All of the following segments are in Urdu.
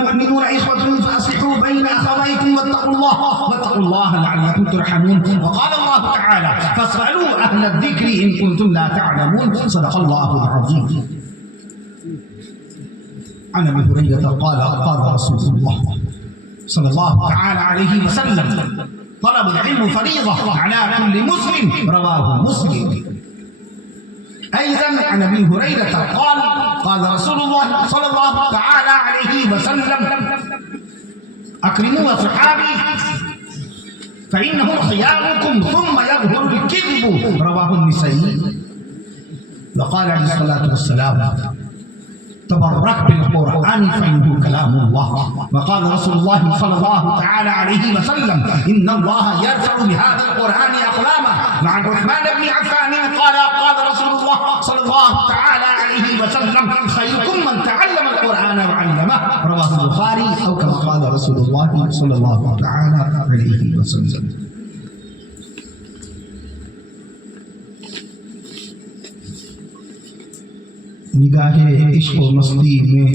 المؤمنون إخوة فأصلحوا بين أخويكم واتقوا الله لعلكم ترحمون. وقال الله تعالى فاسألوا أهل الذكر إن كنتم لا تعلمون. صدق الله العظيم. عن أبي هريرة قال قال رسول الله صلى الله تعالى عليه وسلم طلب العلم فريضة على كل مسلم. رواه مسلم. أيضا عن أبي هريرة قال قال رسول الله صلى الله تعالى عليه وسلم أكرموا أصحابي فإنهم خياركم ثم يظهر الكذب. رواه النسائي. وقال عليه الصلاة والسلام تبرك بالقرآن فإنه كلام الله. وقال رسول الله صلى الله تعالى عليه وسلم إن الله يرفع بهذا القرآن أقلاما. وعن عثمان بن عفان قال قال رسول الله صلى الله تعالى عليه وسلم خيركم من تعلم القرآن وعلمه. رواه البخاري أو كما قال رسول الله صلى الله تعالى عليه وسلم. نگاہ عشق و مستی میں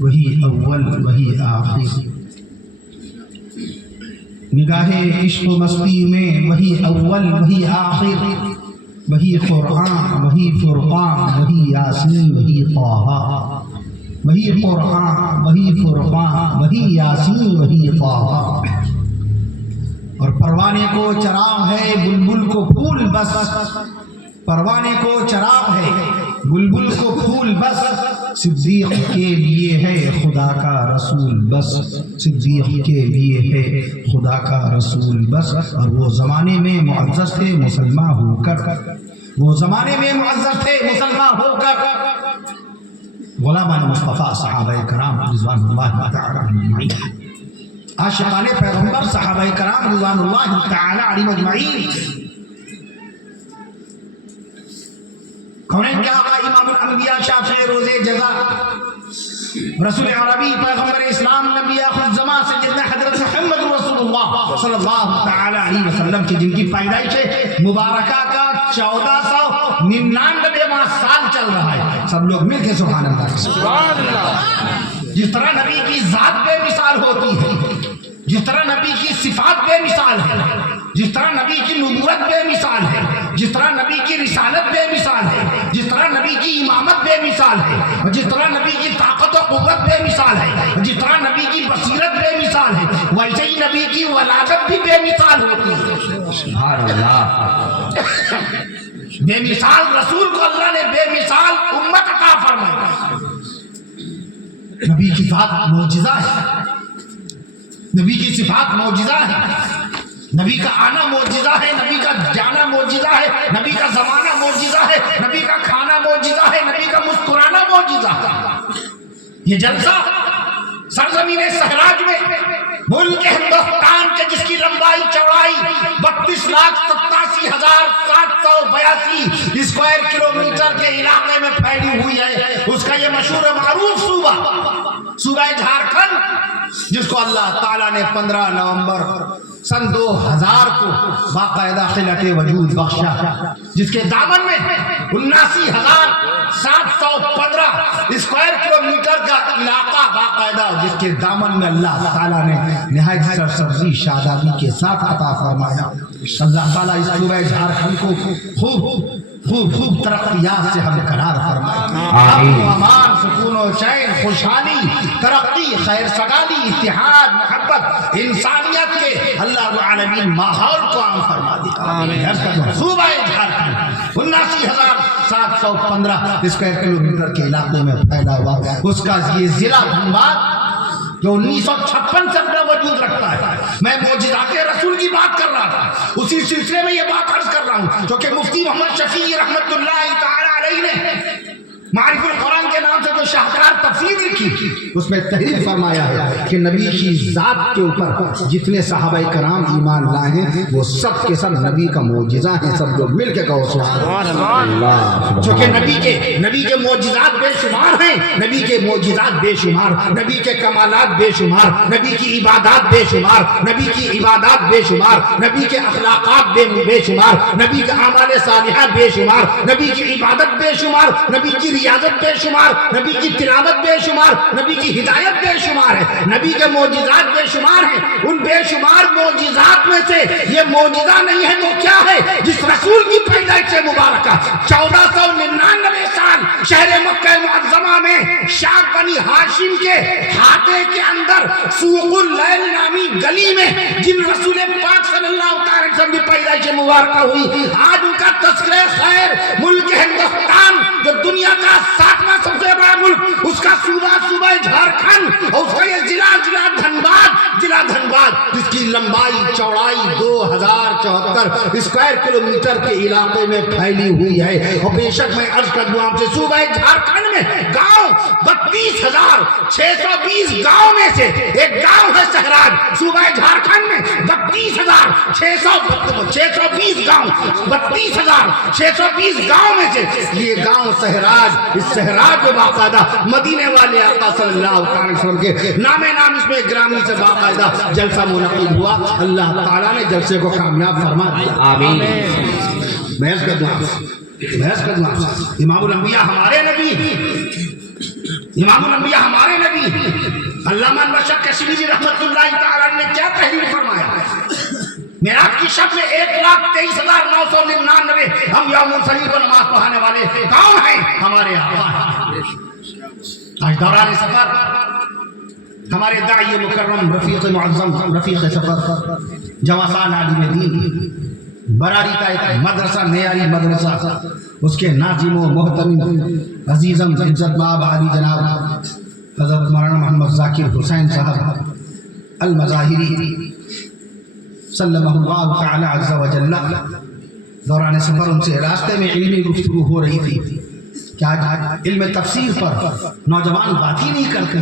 وہی اول وہی آخر. نگاہ عشق و مستی میں وہی اول وہی آخر. وہی قرآن وہی فرقان وہی یاسین وہی طٰہٰ. وہی قرآن وہی فرقان وہی یاسین وہی طٰہٰ. اور پروانے کو چراغ ہے بلبل کو پھول بس. پروانے کو چراغ ہے بلبل کو پھول بس. صدیق کے لیے ہے خدا کا رسول بس. صدیق کے لیے ہے خدا کا رسول بس. اور وہ زمانے میں معزز تھے مسلمان ہو کر. وہ زمانے میں معزز تھے مسلمان ہو کر. غلامان مصطفیٰ صحابہ کرام رضوان اللہ تعالی علیہم. عاشقان پیغمبر صحابہ کرام رضوان اللہ تعالی علیہم اجمعین. کونین کے آقا امام الانبیاء شافع روز جزا رسول عربی پیغمبر اسلام نبی آخر الزمان سیدنا حضرت محمد رسول اللہ صلی اللہ تعالی علیہ وسلم کی جن کی پیدائش مبارکہ کا 1499واں سال چل رہا ہے. سب لوگ مل کے سبحان اللہ. سبحان اللہ. جس طرح نبی کی ذات بے مثال ہوتی ہے, جس طرح نبی کی صفات بے مثال ہے, جس طرح نبی کی نبوت بے مثال ہے, جس طرح نبی کی رسالت بے مثال ہے, جس طرح نبی کی امامت بے مثال ہے, اور جس طرح نبی کی طاقت و قوت بے مثال ہے, اور جس طرح نبی کی بصیرت بے مثال ہے, ویسے ہی نبی کی ولادت بھی بے مثال ہوتی ہے. سبحان اللہ. بے مثال رسول کو اللہ نے بے مثال امت عطا فرمائی. نبی کی ذات معجزہ ہے, نبی کی صفات معجزہ ہے, نبی کا آنا معجزہ ہے, نبی کا جانا معجزہ ہے, نبی کا زمانہ معجزہ ہے, نبی کا کھانا معجزہ ہے, نبی کا مسکرانا معجزہ ہے. یہ جلسہ سرزمین سہراج میں ملک ہندوستان کے جس کی لمبائی چوڑائی 32,87,782 اسکوائر کلومیٹر کے علاقے میں پھیلی ہوئی ہے, اس کا یہ مشہور معروف صوبہ جھارکھنڈ, جس کو اللہ تعالیٰ نے 15 نومبر سن 2000 کو باقاعدہ خلقِ وجود بخشا, جس کے دامن میں 79,715 اسکوائر کلومیٹر کا علاقہ باقاعدہ, جس کے دامن میں اللہ تعالیٰ نے نہایت سرسبزی شادابی کے ساتھ عطا فرمایا. اللہ تعالیٰ اس صوبہ جھارکھنڈ کو خوب ترقیات سے ہمکنار فرمائے. امن و امان, سکون و چین, خوشحالی, ترقی, خیر سگالی, اتحاد, محبت, انسانیت کے اللہ العالمین ماحول کو عام فرما دے. صوبہ جھارکھنڈ 79,715 اسکوائر کلومیٹر کے علاقے میں پھیلا ہوا, اس کا یہ ضلع دھنباد جو 1956 سے اپنا وجود رکھتا ہے. میں معجزات رسول کی بات کر رہا تھا, اسی سلسلے میں یہ بات عرض کر رہا ہوں, جو کہ مفتی محمد شفیع رحمت اللہ تعالی علیہ نے معرف القرآن کے نام سے جو شاہکار تفسیر لکھی, اس میں تحریر فرمایا ہے کہ نبی کی ذات کے اوپر جتنے صحابہ کرام ایمان لائے ہیں وہ سب کے سب نبی کا معجزہ ہیں. سب لوگ مل کے کہو سبحان اللہ. جو کہ نبی کے معجزات بے شمار ہیں, نبی کے معجزات بے شمار, نبی کے کمالات بے شمار, نبی کی عبادات بے شمار, نبی کی عبادات بے شمار, نبی کے اخلاقات بے شمار, نبی کے اعمال صالحات بے شمار, نبی کی عبادت بے شمار, نبی کی ریاضت بے شمار، نبی کی تلاوت بے شمار، نبی کی ہدایت بے شمار ہے، نبی کے معجزات بے شمار ہیں۔ ان بے شمار معجزات میں سے یہ معجزہ نہیں ہے تو کیا ہے؟ جس رسول کی پیدائش مبارکہ 1499 سال شہر مکہ معظمہ میں شام بنی ہاشم کے ہاتھے کے اندر سوق اللیل نامی گلی میں جن رسول پاک صلی اللہ علیہ وسلم کی پیدائش مبارکہ ہوئی، آج ان کا تذکرہ خیر ملک ہندوستان جو دنیا کا 7واں سب سے بڑا ملک، اس کا صوبہ جھارکھنڈ، اور اس کا یہ ضلع دھنباد جس کی لمبائی چوڑائی 2074 اسکوائر کلومیٹر کے علاقے میں پھیلی ہوئی ہے۔ اور بے شک میں عرض کر دوں آپ سے، صوبہ جھارکھنڈ میں گاؤں 32,620 گاؤں میں سے ایک گاؤں ہے سہراج۔ صوبہ جھارکھنڈ میں 32,620 گاؤں، 32,620 گاؤں میں سے یہ گاؤں سہراج، اس سہراج میں باقاعدہ مدینے والے آقا صلی اللہ علیہ وسلم کے نام اس میں گرامی سے باقاعدہ جلسہ منعقد ہوا۔ اللہ تعالیٰ نے جلسے کو کامیاب فرما دیا، آمین۔ محض کر دوں امام الانبیاء ہمارے نبی، امام الانبیاء ہمارے نبی علامہ انور کشمیری رحمت اللہ تعالیٰ نے کیا تحریر فرمایا؟ معراج کی شب میں 1,23,999 ہم یوم الفجر کو نماز پڑھانے والے کون ہیں؟ ہمارے آقا۔ آج دوران سفر ہمارے داعی مکرم رفیق معظم رفیق سفر جواسان عالم دین براری کا ایک مدرسہ، نیاری مدرسہ، اس کے ناظم و محترم عزیزم عزت مآب علی جناب حضرت مولانا محمد ذاکر حسین صاحب المظاہری صلی اللہ تعالی عز و جل، دوران سفر ان سے راستے میں علمی گفتگو ہو رہی تھی کہ آج علم تفسیر پر نوجوان بات ہی نہیں کرتے،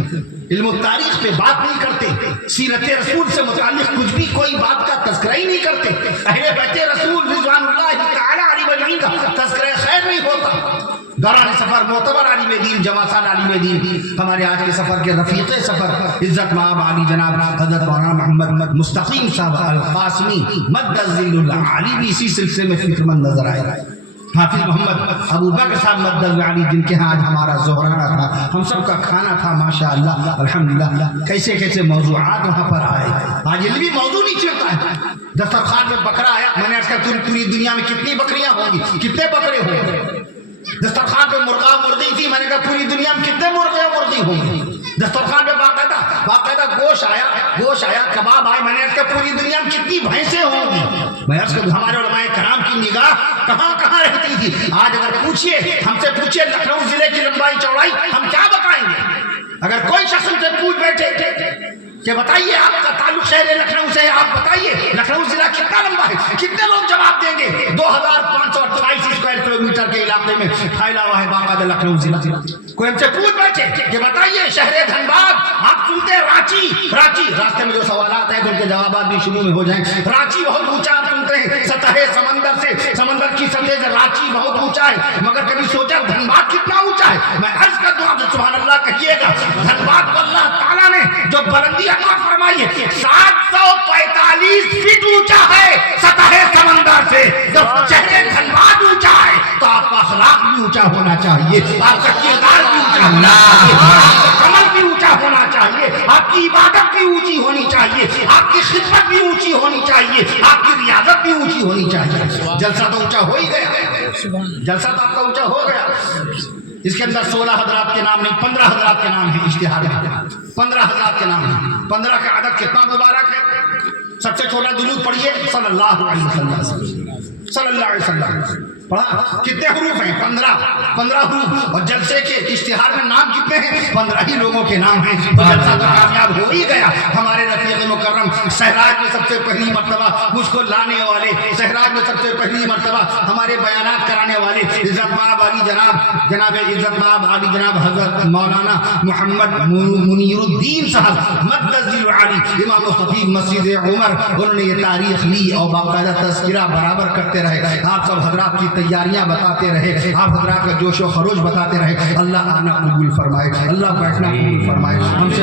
علم و تاریخ پہ بات نہیں کرتے، سیرت رسول سے متعلق کچھ بھی کوئی بات کا تذکرہ ہی نہیں کرتے، اہل بیت رسول رضوان اللہ تعالی علیہ وسلم کا تذکرہ خیر نہیں ہوتا۔ دوران سفر معتبر عالم دین جواسان عالم دین ہمارے آج کے سفر کے رفیق سفر عزت مآب علی جناب حضرت مولانا محمد مستقیم صاحب القاسمی مد ذل العالی بھی اسی سلسلے میں فکر مند نظر آئے۔ حافظ محمد ابو بکر صاحب مد علی جن کے ہاں آج ہمارا زہرانہ تھا، ہم سب کا کھانا تھا، ماشاءاللہ الحمدللہ، کیسے کیسے موضوعات وہاں پر آئے۔ آج علمی موضوع نہیں چلتا ہے، دسترخوان میں بکرا آیا، میں نے عرض کہا پوری دنیا میں کتنی بکریاں ہوں گی، کتنے بکرے ہوں گے؟ دسترخوان پہ مرغا مرغی تھی، میں نے کہا پوری دنیا میں کتنے مرغے مرغی ہوں گے؟ دسترخوان پہ باقاعدہ گوشت آیا، کباب آئے، میں نے عرض کہا پوری دنیا میں کتنی بھینسیں ہوں گی؟ میں عرض کہا ہمارے علماء کرام کی نگاہ کہاں رہتی تھی؟ آج اگر ہم سے پوچھئے لکھنؤ ضلع کی لمبائی چوڑائی، ہم کیا بتائیں گے؟ اگر کوئی شخص سے پوچھ بیٹھے کہ بتائیے آپ کا تعلق شہر لکھنؤ سے ہے، آپ بتائیے لکھنؤ ضلع کتنا لمبا ہے، کتنے لوگ جواب دیں گے؟ 2528 اسکوائر کلومیٹر کے علاقے میں پھیلا ہوا ہے باقاعدہ لکھنؤ ضلع۔ کوئی ہم سے پوچھ بیٹھے کہ بتائیے شہر دھنباد، آپ سنتے ہیں رانچی، راستے میں جو سوالات ہیں تو ان کے جوابات بھی شروع میں ہو جائیں۔ رانچی بہت اونچا آپ سنتے ہیں، سطح سمندر کی سطح سے رانچی بہت اونچا ہے، مگر کبھی سوچا دھنباد کتنا اونچا ہے؟ میں عرض کر دوں آپ سے سبحان اللہ کہیے گا، دھنباد کو اللہ تعالیٰ نے جو بلندی عطا فرمائی ہے 745 فٹ اونچا ہے سطح سمندر سے۔ جب شہر دھنباد اونچا ہے تو آپ کا اخلاق بھی اونچا ہونا چاہیے، آپ کا کردار بھی اونچا ہونا چاہیے، آپ کا عمل بھی اونچا ہونا چاہیے، آپ کی عبادت بھی اونچی ہونی چاہیے، آپ کی خدمت بھی اونچی ہونی چاہیے، آپ کی ریاضت بھی اونچی ہونی چاہیے۔ جلسہ تو اونچا ہو ہی گیا، جلسہ تو آپ کا اونچا ہو گیا۔ اس کے اندر 16 حضرات کے نام نہیں، 15 حضرات کے نام ہیں اشتہار میں، 15 حضرات کے نام ہیں۔ 15 کا عدد کتنا مبارک ہے؟ سب سے چھوٹا درود پڑھیے صلی اللہ علیہ وسلم، صلی اللہ علیہ وسلم پڑھا۔ کتنے حروف ہیں؟ 15 حروف۔ اور جلسے کے اشتہار میں نام کتنے ہیں؟ 15 ہی لوگوں کے نام ہیں۔ تو جلسہ تو کامیاب ہو ہی گیا۔ ہمارے رفیق مکرم سہراج میں سب سے پہلی مرتبہ مجھ کو لانے والے، سہراج میں سب سے پہلی مرتبہ ہمارے بیانات کرانے والے عزت مآب علی جناب عزت مآب علی جناب حضرت مولانا محمد منیر الدین صاحب مد ذل علی امام خطیب مسجد عمر، انہوں نے یہ تاریخ لی اور باقاعدہ تذکرہ برابر کرتے رہے۔ آپ سب حضرات کی تیاریاں بتاتے رہے، آپ حضرات کا جوش و خروش بتاتے رہے۔ اللہ آنا قبول فرمائے، اللہ بیٹھنا قبول فرمائے۔ ہم سے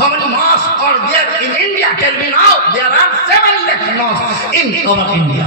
How many mosques are there in India? Tell me now. There are 7 lakh mosques in our India.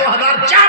2004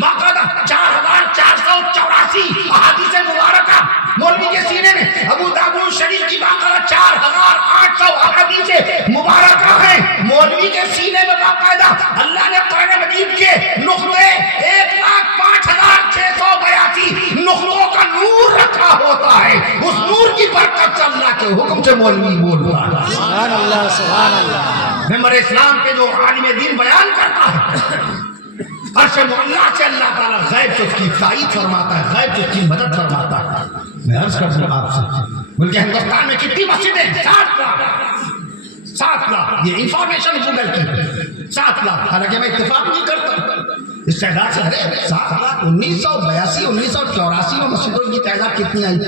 باقاعدہ 4484 احادیث مبارکہ مولوی کے سینے میں، ابو داؤد شریف کی باقاعدہ 4800 احادیث مبارکہ ہیں مولوی کے سینے میں باقاعدہ اللہ نے قرآن مجید کے نقطے 1,05,682 نقطوں کا نور رکھا ہوتا ہے، اس نور کی برکت سے اللہ کے حکم سے مولوی بول رہا ہے۔ سبحان اللہ سبحان اللہ۔ ممبر اسلام کے جو عالم دین بیان کرتا ہے، عرش معلیٰ سے اللہ تعالیٰ غیب سے اس کی تائید فرماتا ہے، غیب سے اس کی مدد فرماتا ہے۔ میں عرض کر دوں آپ سے، بلکہ ہندوستان میں کتنی مسجدیں؟ 7 لاکھ، یہ انفارمیشن گوگل کی 7 لاکھ، حالانکہ میں اتفاق نہیں کرتا اس تعداد سے، 7,1982 1984 میں مسجدوں کی تعداد کتنی آئی؟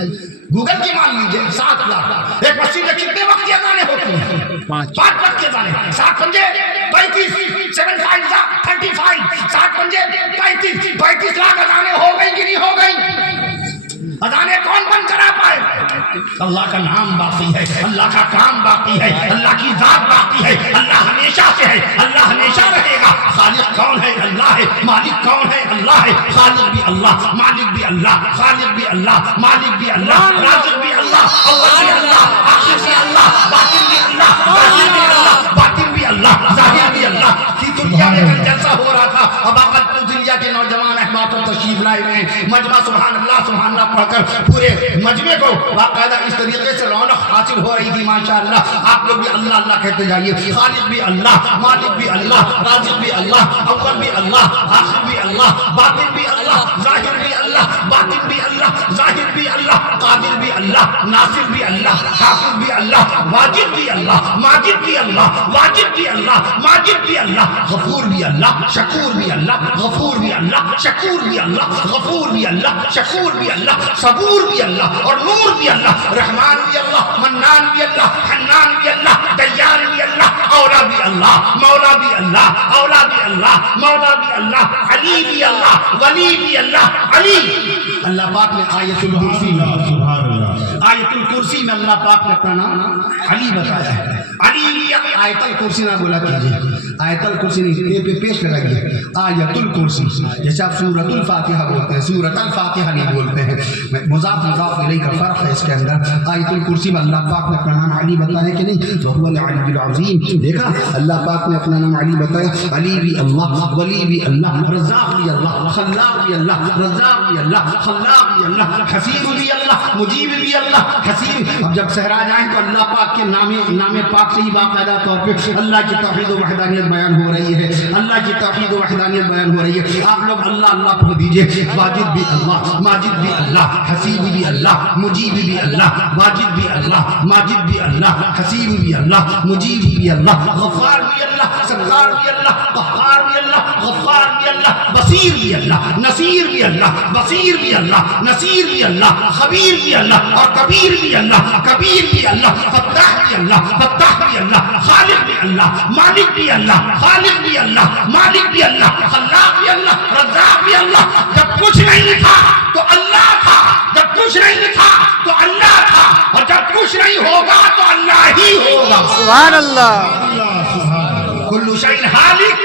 گوگل کی مان لیجئے 7 لاکھ۔ ایک مسجد میں کتنے وقت کی اذانیں ہوتی ہیں؟ 5 وقت کی اذانیں، 7 پنجے 35، 7 5 35، 7 پنجے 35 لاکھ اذانیں ہو گئی کہ نہیں ہو گئی؟ اذانیں کون بند کرا پائے؟ اللہ کا نام باقی ہے، اللہ کا کام باقی ہے، اللہ کی ذات باقی ہے، اللہ ہمیشہ سے ہے، اللہ ہمیشہ رہے گا۔ خالق کون ہے؟ اللہ ہے۔ مالک کون ہے؟ اللہ ہے۔ خالق بھی اللہ، مالک بھی اللہ، خالق بھی اللہ، مالک بھی اللہ، رازق بھی اللہ، اول بھی اللہ، آخر بھی اللہ، باطن بھی اللہ، ظاہر بھی اللہ، باطن بھی اللہ، ظاہر بھی اللہ۔ کی دنیا میں کل جلسہ ہو رہا تھا، اب آقا دنیا کے نوجوان احباب کو تشریف لائے ہوئے ہیں، مجمع سبحان اللہ پڑھ کر پورے مجمع کو باقاعدہ اس طریقے سے رونق حاصل ہو رہی تھی ماشاءاللہ۔ آپ لوگ بھی اللہ اللہ کہتے جائیے۔ خالق بھی اللہ، مالک بھی اللہ، رازق بھی اللہ، اول بھی اللہ، آخر بھی اللہ، باطن بھی اللہ، ظاہر بھی اللہ، باطن بھی اللہ، ظاہر بھی اللہ، قادر بھی اللہ، ناصر بھی اللہ، حافظ بھی اللہ، واجب بھی اللہ، ماجد بھی اللہ، واجب بھی اللہ، ماجد بھی اللہ، غفور بھی اللہ، شکور بھی اللہ، غفور بھی اللہ، شکور بھی اللہ، غفور بھی اللہ، شکور بھی اللہ، صبور بھی اللہ، اور نور بھی اللہ، رحمان بھی اللہ، منان بھی اللہ، حنان بھی اللہ، دیان بھی اللہ، اولا بھی اللہ، مولا بھی اللہ، اولا بھی اللہ، مولا بھی اللہ، علی بھی اللہ، ولی بھی اللہ، علی۔ اللہ پاک نے آیت الکرسی میں، آیت الکرسی میں اللہ پاک نے اپنا نام علی بتایا ہے۔ علی آیت الکرسی نہ بولا کیجیے، آیت الکرسی نہیں، پہ پیش کر لگیے آیت الکرسی، جیسے آپ سورۃ الفاتحہ بولتے ہیں، سورۃ الفاتحہ نہیں بولتے ہیں، مضاف مضاف الیہ کا فرق ہے اس کے اندر۔ آیت الکرسی میں اللہ پاک نے اپنا نام علی بتایا کہ نہیں؟ وہو العلی العظیم، دیکھا اللہ پاک نے اپنا نام علی بتایا۔ علی بھی اللہ، ولی بھی اللہ، رزاق بھی اللہ، خلاق بھی اللہ، رزاق بھی اللہ، خلاق بھی اللہ، حسیب بھی اللہ، مجیب بھی اللہ، حسیب۔ اب جب صحرا جائیں تو اللہ پاک کے نام پاک سے ہی باقاعدہ طور پہ اللہ کی توحید و وحدانیت بیان ہو رہی ہے، اللہ کی توحید و وحدانیت بیان ہو رہی ہے۔ آپ لوگ اللہ اللہ پڑھ دیجئے، واجد بھی اللہ، ماجد بھی اللہ، حسیب بھی اللہ، مجیب بھی اللہ، واجد بھی اللہ، ماجد بھی اللہ، حسیب بھی اللہ، مجیب بھی اللہ، غفار بھی اللہ، ستار بھی اللہ، قہار بھی اللہ، غفار بھی اللہ، بصیر بھی اللہ، نصیر بھی اللہ، بصیر بھی اللہ، نصیر بھی اللہ، خبیر بھی اللہ، اور کبیر بھی اللہ، کبیر بھی اللہ، فتاح بھی اللہ، فتاح بھی اللہ، خالق بھی اللہ، مالک بھی اللہ، خالق بھی اللہ، مالک بھی اللہ، خلاق بھی اللہ، رزاق بھی اللہ۔ جب کچھ نہیں تھا تو اللہ تھا، جب کچھ نہیں تھا تو اللہ تھا، اور جب کچھ نہیں ہوگا تو اللہ ہی ہوگا۔ سبحان اللہ۔ کل شیء ہالک،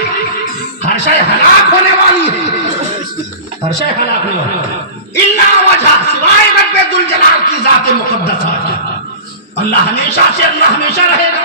ہر شے ہلاک ہونے والی ہے، ہر شے ہلاک ہونے والی ہے، الا وجہ، سوائے رب ذوالجلال کی ذات مقدسہ۔ اللہ ہمیشہ سے، اللہ ہمیشہ رہے گا۔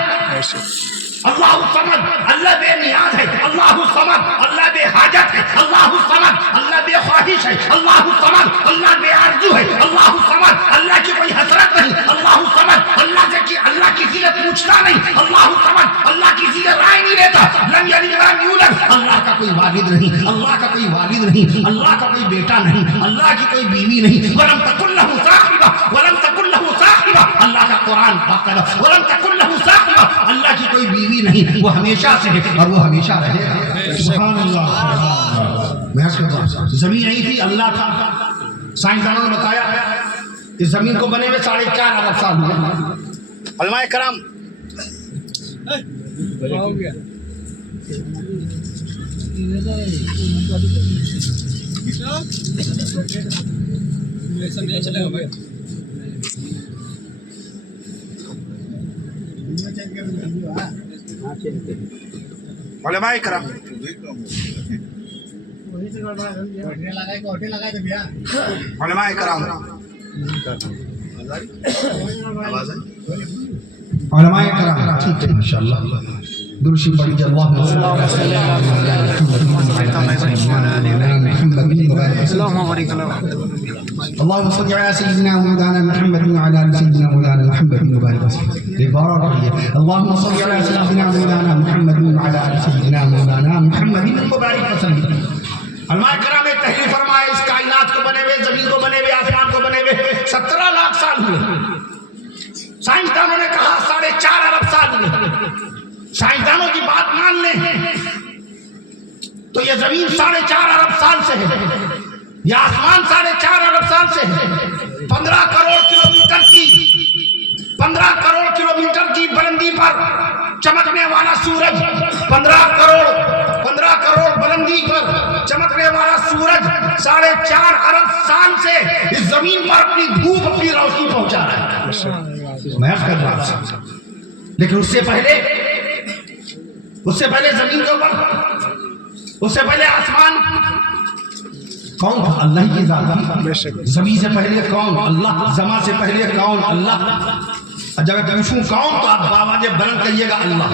اللہ الصمد، اللہ بے نیاز ہے، اللہ الصمد، اللہ بے حاجت ہے، اللہ الصمد، اللہ بے خواہش ہے، اللہ الصمد، اللہ بے آرزو ہے، اللہ الصمد، اللہ کی کوئی حسرت نہیں، اللہ الصمد، اللہ سے اللہ کسی سے پوچھتا نہیں، اللہ الصمد، اللہ کسی سے رائے نہیں لیتا، لم یلد ولم یولد، اللہ کا کوئی والد نہیں، اللہ کا کوئی والد نہیں، اللہ کا کوئی بیٹا نہیں، اللہ کی کوئی بیوی نہیں، ولم تکن لہ صاحبہ، ولم تکن لہ صاحبہ، اللہ کا قرآن باقاعدہ، ولم تکن لہ صاحبہ، اللہ کی کوئی بیوی نہیں، وہ ہمیشہ سے ہے اور وہ ہمیشہ رہے گا۔ سبحان اللہ۔ میں عرض کرتا ہوں، زمین نہیں تھی، اللہ تھا۔ سائنسدانوں نے بتایا اس زمین کو بنے ہوئے 4.5 ارب سال ہوئے۔ علماء کرام علماء کرام علماء کرام علماء کرام ٹھیک ہے ماشاءاللہ درشی پڑھیے اللهم صل على اللهم صل على سيدنا مولانا محمد وعلى ال سيدنا مولانا محمد وبارك وسلم اللهم صل على سيدنا مولانا محمد وعلى ال سيدنا مولانا محمد وبارك وسلم علماء کرام نے تحقیق فرمایا اس کائنات کو بنے ہوئے زمین کو بنے ہوئے آسمان کو بنے ہوئے 17 لاکھ سال ہوئے سائنسدانوں نے کہا 4.5 ارب سال ہوئے سائنسدانوں کی بات مان لیں تو یہ زمین 4.5 ارب سال سے ہے یہ آسمان 4.5 ارب سال سے ہے 15 کروڑ کلومیٹر کی 15 کروڑ کلومیٹر کی بلندی پر چمکنے والا سورج 15 کروڑ بلندی پر چمکنے والا سورج 4.5 ارب سال سے اس زمین پر اپنی دھوپ اپنی روشنی پہنچا رہا ہے میں عرض کر رہا ہوں لیکن اس سے پہلے زمین کے اوپر اس سے پہلے آسمان کون تھا؟ اللہ کی ذات. زمین سے پہلے کون؟ اللہ. زمان سے پہلے کون؟ اللہ. جب پوچھوں کون تو آپ آواز بلند کہیے گا اللہ،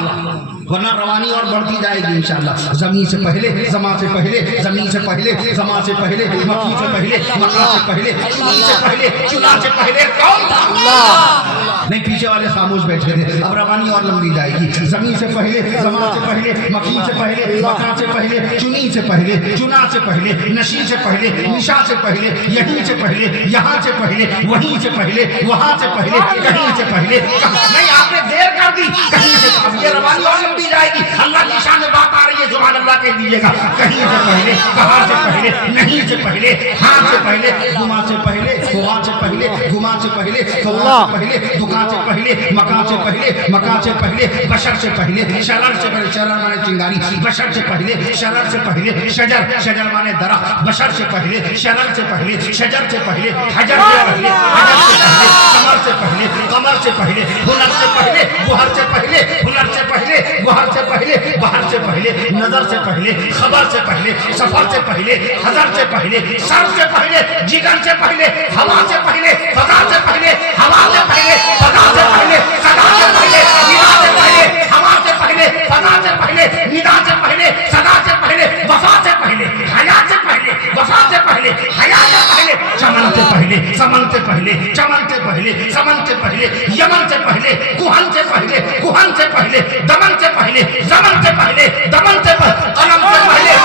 ورنہ روانی اور بڑھتی جائے گی انشاءاللہ. زمین سے پہلے، زمان سے پہلے، زمین سے پہلے، زمان سے پہلے، مکی سے پہلے، مکہ سے پہلے، چنی سے پہلے، چنا سے پہلے کون تھا؟ اللہ. نہیں پیچھے والے خاموش بیٹھے تھے، اب روانی اور لمبی جائے گی. زمین سے پہلے، زمان سے پہلے، مکی سے پہلے، مکہ سے پہلے، چنی سے پہلے، چنا سے پہلے، نشی سے پہلے، نشا سے پہلے، یہیں سے پہلے، یہاں سے پہلے، وہیں سے پہلے، وہاں سے پہلے، کہیں سے پہلے. نہیں آپ نے دیر کر دی، کہیں سے پہلے. یہ روانی اور لمبی جائے گی. اللہ کی شان میں بات آ رہی ہے، سبحان اللہ کہہ دیجیے گا. کہیں سے پہلے، کہاں سے پہلے، نہیں سے پہلے، ہاں سے پہلے، گما سے پہلے، ہوا سے پہلے، گما سے پہلے، اللہ سے پہلے، دکان سے پہلے، مکان سے پہلے، مکان سے پہلے، بشر سے پہلے، شرر سے پہلے. شرر مانے چنگاری. بشر سے پہلے، شرر سے پہلے، شجر. شجر مانے درخت. بشر سے پہلے، شرر سے پہلے، شجر سے پہلے، حجر سے پہلے، حجر سے پہلے، قمر سے پہلے، قمر سے پہلے، ہنر سے پہلے، بہر سے پہلے، ہنر سے پہلے، بہر سے پہلے، بہر سے پہلے، نظر سے پہلے، خبر سے پہلے، سفر سے پہلے، حضر سے پہلے، سر سے پہلے، جگر سے پہلے، ہوا سے پہلے، فضا سے پہلے، ہوا سے پہلے، فضا سے پہلے، صدا سے پہلے، ندا سے پہلے، ہوا سے پہلے، فضا سے پہلے، ندا سے پہلے، صدا سے پہلے، وفا سے پہلے، حیات سے پہلے، وفا سے پہلے، حیات سے پہلے، چمن سے پہلے، سمن سے پہلے، چمن سے پہلے، سمن سے پہلے، یمن سے پہلے، کوہن سے پہلے، کوہن سے پہلے، دمن سے پہلے، زمن سے پہلے، دمن سے پہلے، قلم سے پہلے،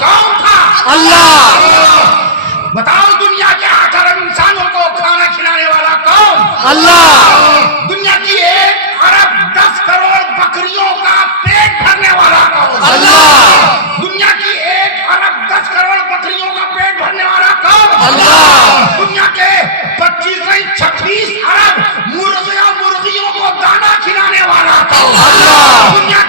کون تھا؟ اللہ. بتاؤ دنیا کے 8 ارب انسانوں کو کھانا کھلانے والا کون؟ اللہ. دنیا کی 1 ارب 10 کروڑ بکریوں کا پیٹ بھرنے والا کون؟ اللہ. دنیا کی 1 ارب 10 کروڑ بکریوں کا پیٹ بھرنے والا کون؟ اللہ. دنیا کے 26 ارب مرغیوں کو دانا کھلانے والا کون؟ اللہ. دنیا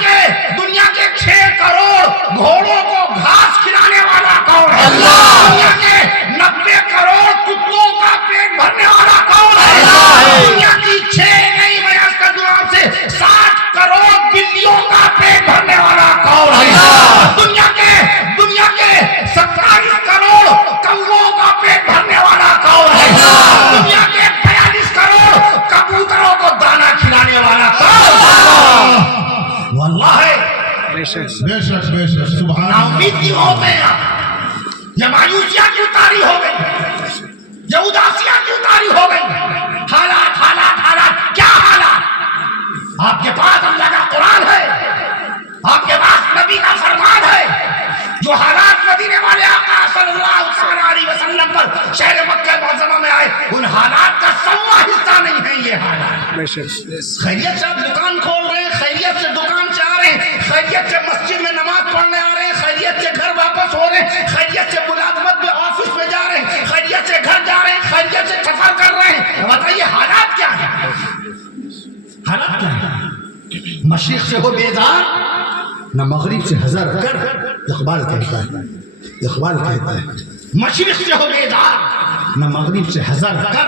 کے 6 کروڑ گھوڑوں کو گھاس کھلانے والا کون ہے؟ اللہ. دنیا کے 90 کروڑ کتوں کا پیٹ بھرنے والا کون ہے؟ اللہ. دنیا کی 6 نہیں میں اس کا جواب سے 60 کروڑ بلیوں کا پیٹ بھرنے والا کون ہے؟ اللہ. دنیا کے 27 کروڑ کووں کا پیٹ بھرنے والا کون ہے؟ اللہ. دنیا کے 42 کروڑ کبوتروں کو دانا کھلانے والا کون ہے؟ واللہ ہے. بے شک سبحان اللہ. امید کی ہو گئی، یہ مایوسیاں کیوں طاری ہو گئی، یہ اداسیاں کیوں طاری ہو گئی؟ حالات کیا حالات؟ آپ کے پاس اللہ کا قرآن ہے، آپ کے پاس نبی کا فرمان ہے. جو حالات مدینے والے آقا صلی اللہ علیہ وسلم پر شہر مکہ معظمہ میں آئے، ان حالات کا سوا حصہ نہیں ہے یہ حالات. خیریت سے آپ دکان کھول رہے ہیں، خیریت سے دکان سے آ رہے ہیں، خیریت سے مسجد میں نماز پڑھنے آ رہے ہیں، خیریت سے گھر واپس ہو رہے ہیں، خیریت سے ملازمت میں آفس میں جا رہے ہیں، خیریت سے گھر جا رہے ہیں، خیریت سے سفر کر رہے ہیں. بتائیے حالات کیا ہے؟ حالات کیا ہے؟ مشرق سے ہو بیدار، نہ مغرب سے حذر کر. اقبال کہتا ہے مشرق سے ہو بیدار، نہ مغرب سے حذر کر.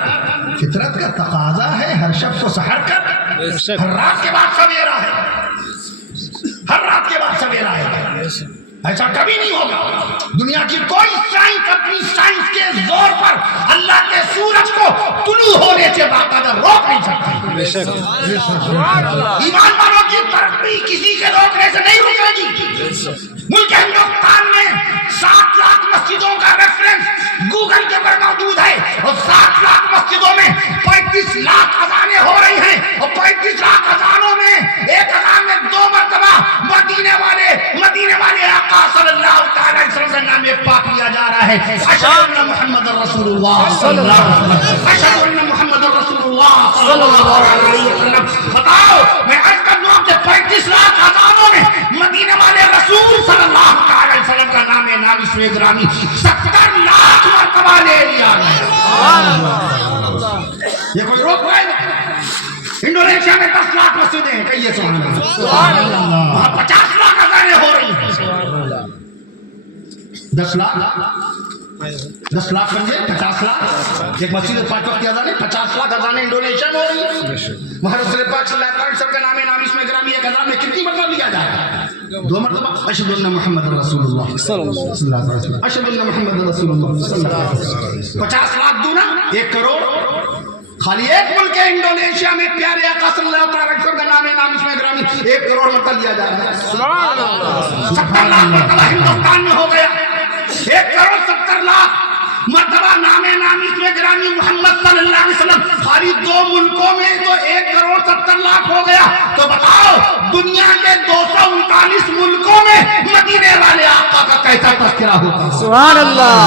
فطرت کا تقاضا ہے ہر شب کو سحر کر. ہر رات کے بعد سویرا ہے، ہر رات کے بعد سویرا ہے. ایسا کبھی نہیں ہوگا. دنیا کی کوئی سائنس اپنی سائنس کے زور پر اللہ کے سورج کو طلوع ہونے سے باقاعدہ روک نہیں سکتا. ایمان والوں کی ترقی کسی کے روکنے سے نہیں رکے گی. ملک ہندوستان میں 7 لاکھ مسجدوں کا ریفرنس گوگل کے پر موجود ہے اور 7 لاکھ مسجدوں میں 35 لاکھ اذانیں ہو رہی ہیں اور 35 لاکھ اذانوں میں ایک اذان میں 2 مرتبہ مدینے والے آقا صلی اللہ تعالی علیہ وسلم کا نام پاک لیا جا رہا ہے. اشہد ان محمد رسول اللہ صلی اللہ علیہ وسلم. اشہد ان محمد رسول اللہ صلی اللہ علیہ وسلم. بتاؤ میں عرض کر دوں کہ 35 لاکھ اذانوں میں مدینے والے رسول صلی اللہ علیہ وسلم کا نام نام گرامی 70 لاکھ مرتبہ لے لیا گیا. یہ کوئی روک پائے گا؟ انڈونیشیا میں 10 لاکھ مسجدیں ہیں. کہیے سبحان اللہ. وہاں 50 لاکھ اذانیں ہو رہی ہیں. 10 لاکھ بنجے 50 لاکھ. ایک مسجد 5 وقت کی اذانیں 50 لاکھ اذانیں انڈونیشیا میں ہو رہی ہیں. وہاں رسول پاک صلی اللہ علیہ وسلم کا نام نام گرامی ایک اذان میں کتنی مرتبہ لیا جا رہا ہے؟ 2 مرتبہ. اشہد ان محمد رسول اللہ صلی اللہ علیہ وسلم. اشہد ان محمد رسول اللہ صلی اللہ علیہ وسلم. 50 لاکھ دونا 1 کروڑ. خالی ایک ملک ہے انڈونیشیا میں پیارے آقا صلی اللہ علیہ وسلم کا نام اس میں گرامی 1 کروڑ مرتبہ لیا جا رہا ہے. سبحان اللہ. 70 لاکھ مرتبہ ہندوستان میں ہو گیا. 1 کروڑ 70 لاکھ مرتبہ نام اس میں گرامی محمد صلی اللہ علیہ وسلم. خالی 2 ملکوں میں تو 1 کروڑ 70 لاکھ ہو گیا. تو بتاؤ دنیا کے 239 ملکوں میں مدینے والے آقا کا کیسا تذکرہ ہوگا؟ سبحان اللہ.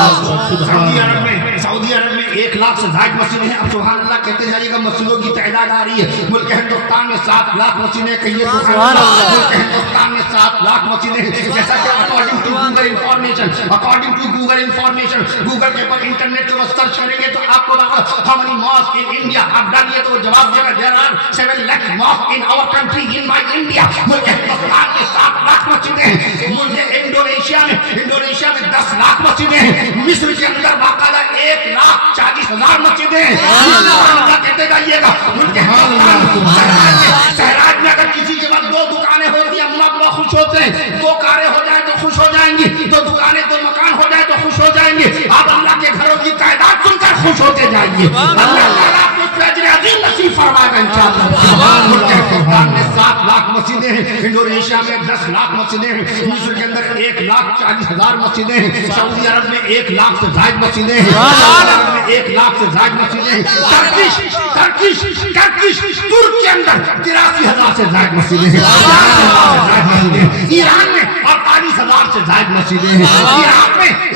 سعودی عرب میں 1 لاکھ سے زائد مسجدیں ہیں. اب سبحان اللہ کہتے جائیے گا مسجدوں کی تعداد آ رہی ہے. ملک ہندوستان میں 7 لاکھ مسجدیں. کہیے سبحان اللہ. ملک ہندوستان میں 7 لاکھ مسجدیں ہیں. جیسا کہ according to Google information Google کے پر انٹرنیٹ کو سرچ کریں گے تو آپ کو how many mask in India آپ ڈالیے تو جواب دے گا there are 7 lakh mask in our country in my India. ملک ہندوستان میں 7 لاکھ مسجدیں ہیں. ملک انڈونیشیا میں 10 لاکھ مسجدیں ہیں. مصر کے اندر باقاعدہ 1,40,000 مسجدیں ہیں. کہتے جائیے گا ملک شہراج میں اگر کسی کے پاس 2 دکانیں ہوتی ہیں اللہ خوش ہوتے ہیں. 2 کاریں ہو جائیں تو خوش ہو جائیں گی. 2 دکانیں 2 مکان ہو جائیں تو خوش ہو جائیں گے. آپ اللہ کے گھروں کی تعداد سن کر خوش ہوتے جائیں گے. اللہ تعالیٰ آپ کو اجر عظیم نصیب فرمائے گا انشاءاللہ. ملک ہندوستان میں 7 لاکھ مسجدیں ہیں. انڈونیشیا میں 10 لاکھ مسجدیں ہیں. مصر کے اندر 1,40,000 مسجدیں ہیں. سعودی عرب میں 1 لاکھ سے زائد مسجدیں ہیں. عرب میں 1 لاکھ سے زائد مسجدیں ہیں. ترکش ترک کے اندر 83,000 سے زائد مسجدیں ہیں. ایران میں 48,000 سے زائد مسجدیں ہیں.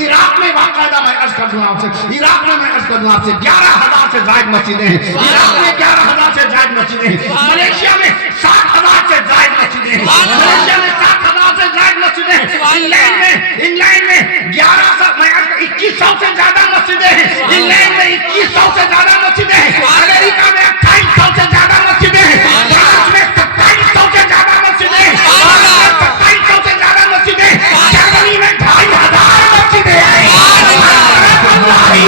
عراق میں باقاعدہ میں عرض کر دوں آپ سے 11,000 سے زائد مسجدیں ہیں. عراق میں 11,000 سے زائد مسجدیں ہیں. ملیشیا میں 60,000 سے زائد مسجدیں ہیں. ملیشیا میں 60,000 سے زائد مسجدیں ہیں. انگلینڈ میں 2100 سے زیادہ مسجدیں ہیں. انگلینڈ میں 2100 سے زیادہ مسجدیں ہیں. امریکہ میں 2800 سے زیادہ مسجدیں ہیں. فرانس میں 2700 سے زیادہ مسجدیں ہیں. 2700 سے زیادہ مسجدیں ہیں. جرمنی میں 2,500 مسجدیں ہیں. اللہ ہی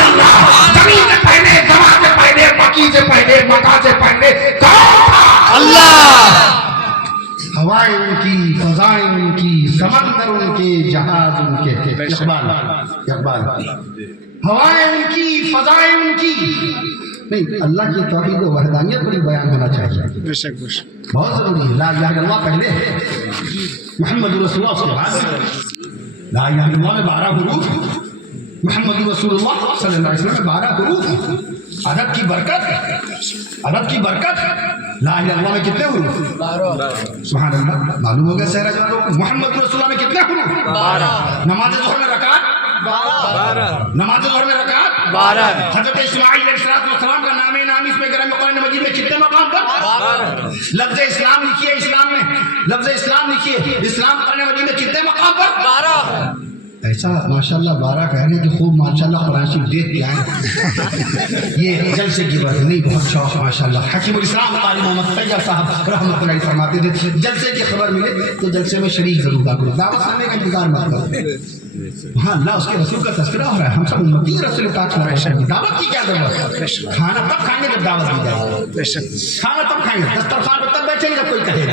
اللہ زمین سے پہلے زمان سے پہلے مکی سے پہلے مکہ سے پہلے کون تھا؟ اللہ. ہوائیں ان کی فضائیں ان کی سمندر ان کے جہاز ان کے. اقبال ہوائیں ان کی فضائیں ان کی. نہیں اللہ کی توحید و وحدانیت پر بیان ہونا چاہیے. بہت ضروری ہے. لا الہ الا اللہ پہلے محمد رسول اللہ کے بعد. لا الہ الا اللہ میں 12 حروف. محمد رسول اللہ صلی اللہ علیہ وسلم میں 12 حروف. عدد کی برکت. لا الہ الا اللہ میں کتنے حروف؟ 12. سبحان اللہ. معلوم ہو گیا سہرا جانو محمد رسول اللہ میں کتنے حروف؟ 12. نماز ظہر میں رکعت 12. نماز ظہر میں رکعت 12. حضرت اسماعیل علیہ السلام کا نام اس میں گرام قرآن مجید میں کتنے مقام پر؟ 12. لفظ اسلام لکھیے. اسلام میں لفظ اسلام لکھیے. اسلام قرآن مجید میں کتنے مقام پر؟ 12. ایسا ماشاءاللہ 12 کہہ رہے ہیں کہ خوب ماشاءاللہ قرآن شریف دیکھ کے آئیں. یہ جلسے کی بات نہیں. بہت شوق ماشاءاللہ. حکیم الاسلام قاری محمد طیب صاحب رحمۃ اللہ فرماتے تھے جلسے کی خبر ملے تو جلسے میں شریک ضرور تھا. دعوت کرنے کا انتظار مت کرو. ہاں اللہ اس کے رسول کا تذکرہ ہو رہا ہے. ہم سب امتی رسول پاک صلی اللہ علیہ وسلم. دعوت کی کیا ضرورت ہے؟ کھانا تب کھائیں گے جب دعوت دی جائے. کھانا تب کھائیں گے. دسترخوان پر تب بیٹھیں گے جب کوئی کہے گا.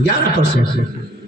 11%,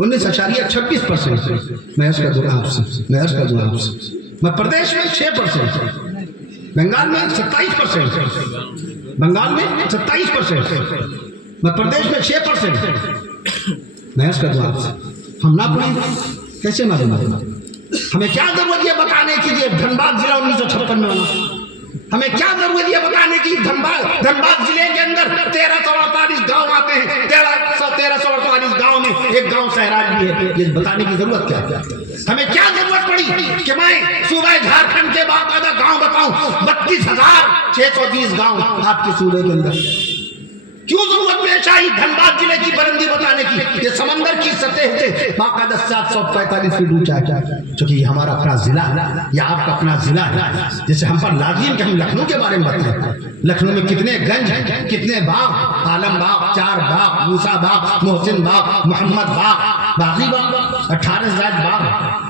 19.26%. میں عرض کر دوں آپ سے مدھیہ پردیش میں 6%، بنگال میں 27%، بنگال میں 27%، مدھیہ پردیش میں 6%. میں عرض کر دوں آپ سے ہم نہ پڑھیں کیسے معلوم ہے؟ ہمیں کیا ضرورت یہ بتانے کی کہ دھنباد ضلع 1956 میں بنا؟ ہمیں کیا ضرورت یہ بتانے کی دھنباد ضلع کے اندر 1348 گاؤں آتے ہیں، 1348 گاؤں میں ایک گاؤں سہراج بھی ہے، یہ بتانے کی ضرورت کیا ہے؟ ہمیں کیا ضرورت پڑی کہ میں صوبہ جھارکھنڈ کے باقاعدہ گاؤں بتاؤں؟ 32,620 گاؤں آپ کے صوبے کے اندر. کیوں ضرورت پیش آئی دھنباد ضلع کی بلندی بتانے کی؟ یہ سمندر کی سطح سے باقاعدہ 745 فٹ اونچا ہے، چونکہ یہ ہمارا اپنا ضلع ہے، یہ آپ کا اپنا ضلع ہے. جیسے ہم پر لازم کہ ہم لکھنؤ کے بارے میں بتائیں. لکھنؤ میں کتنے گنج ہیں، کتنے باغ، عالم باغ، 4 باغ، موسیٰ باغ، محسن باغ، محمد باغ، باقی باغ 18 سے زائد باغ.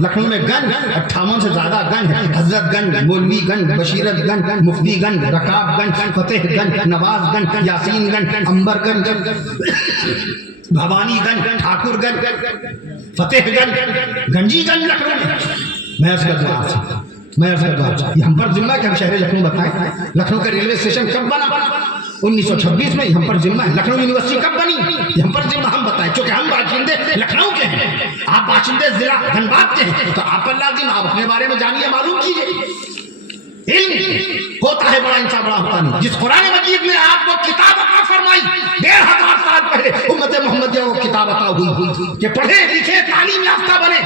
لکھنؤ میں گنج 58 سے زیادہ گنج ہیں، حضرت گنج، مولوی گنج، بشیرت گنج، مفتی گنج، رکاب گنج، فتح گنج، نواز گنج، یاسین گنج، امبر گنج، بھوانی گنج، ٹھاکر گنج، فتح گنج، گنجی گنج لکھنؤ میں. میں عرض کرتا ہوں یہ ہم پر ذمہ ہے کہ ہم شہر لکھنؤ بتائیں. لکھنؤ کا ریلوے اسٹیشن کب بنا؟ 1926 میں. ہم پر ذمہ ہے. لکھنؤ یونیورسٹی کب بنی؟ یہ ہم پر ذمہ، ہم بتائیں. چونکہ ہم باشندے لکھنؤ کے ہیں، آپ باشندے ضلع دھنباد کے ہیں، تو آپ پر لازم آپ اپنے بارے میں جانیے، معلوم کیجیے. علم ہوتا ہے بڑا، انسان بڑا ہوتا نہیں. جس قرآن مجید نے آپ کو کتاب عطا فرمائی 1500 سال پہلے امت محمدیہ کو کتاب عطا ہوئی کہ پڑھے لکھے تعلیم یافتہ بنے،